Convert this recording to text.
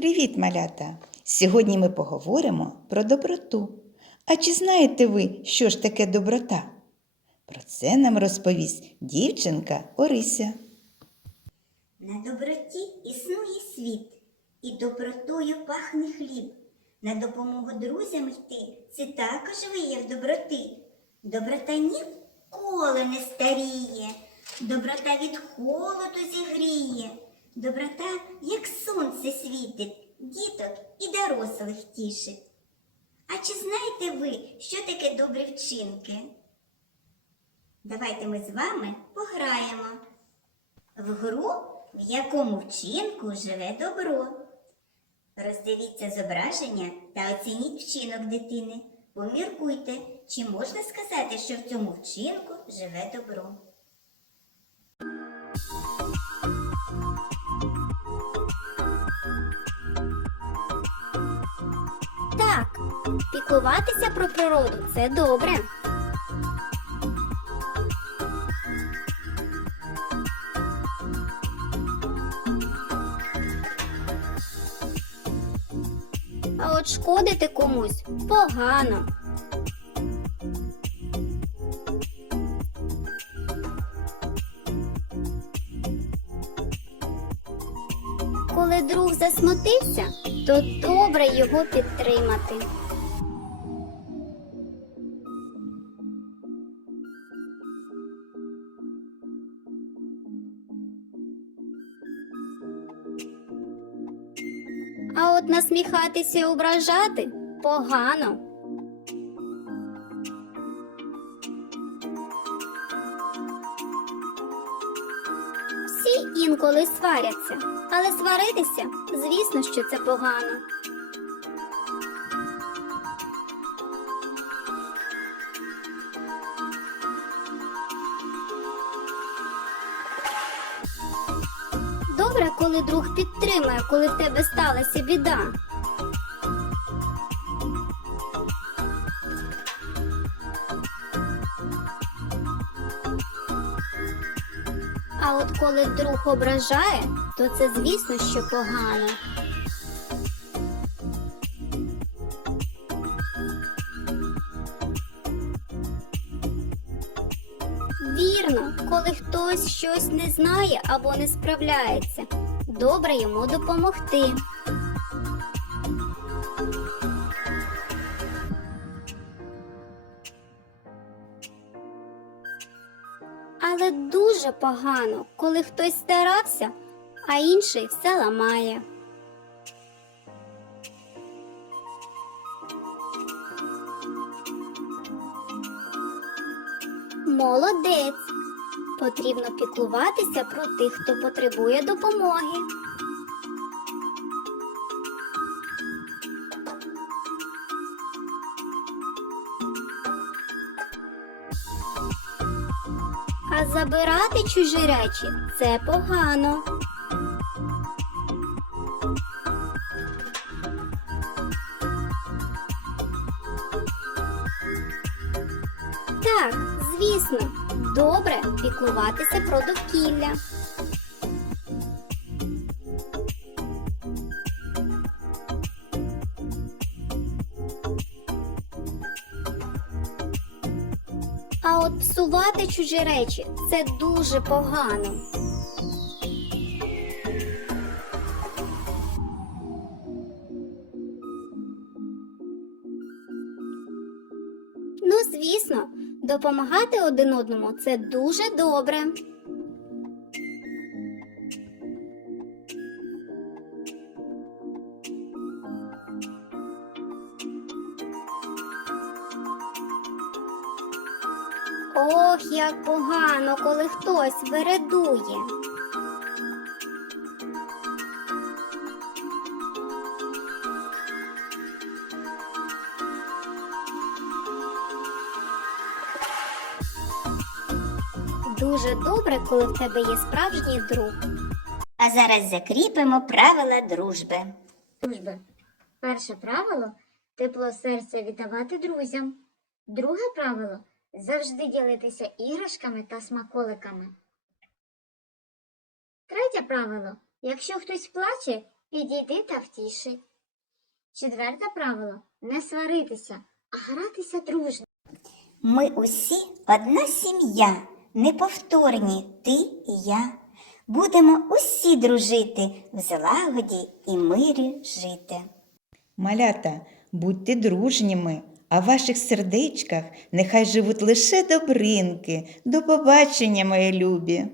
Привіт, малята! Сьогодні ми поговоримо про доброту. А чи знаєте ви, що ж таке доброта? Про це нам розповість дівчинка Орися. На доброті існує світ, і добротою пахне хліб. На допомогу друзям йти це також вияв доброти. Доброта ніколи не старіє, доброта від холоду зігріє, доброта, як сонце світить, діток і дорослих тішить. А чи знаєте ви, що таке добрі вчинки? Давайте ми з вами пограємо в гру, в якому вчинку живе добро. Роздивіться зображення та оцініть вчинок дитини. Поміркуйте, чи можна сказати, що в цьому вчинку живе добро. Так, піклуватися про природу це добре. А от шкодити комусь погано. Коли друг засмутився, то добре його підтримати. А от насміхатися і ображати погано. Інколи сваряться, але сваритися, звісно, що це погано. Добре, коли друг підтримує, коли в тебе сталася біда. А от коли друг ображає, то це звісно, що погано. Вірно, коли хтось щось не знає або не справляється, добре йому допомогти. Але дуже погано, коли хтось старався, а інший все ламає. Молодець. Потрібно піклуватися про тих, хто потребує допомоги. А забирати чужі речі це погано. Так, звісно, добре піклуватися про довкілля. А от псувати чужі речі це дуже погано. Ну, звісно, допомагати один одному це дуже добре. Ох, як погано, коли хтось вередує. Дуже добре, коли в тебе є справжній друг. А зараз закріпимо правила дружби. Дружби. Перше правило тепло серця віддавати друзям. Друге правило завжди ділитися іграшками та смаколиками. Третє правило якщо хтось плаче, підійди та втіши. Четверте правило не сваритися, а гратися дружно. Ми усі одна сім'я, неповторні ти і я. Будемо усі дружити, в злагоді і мирі жити. Малята, будьте дружніми, а в ваших сердечках нехай живуть лише добринки. До побачення, мої любі!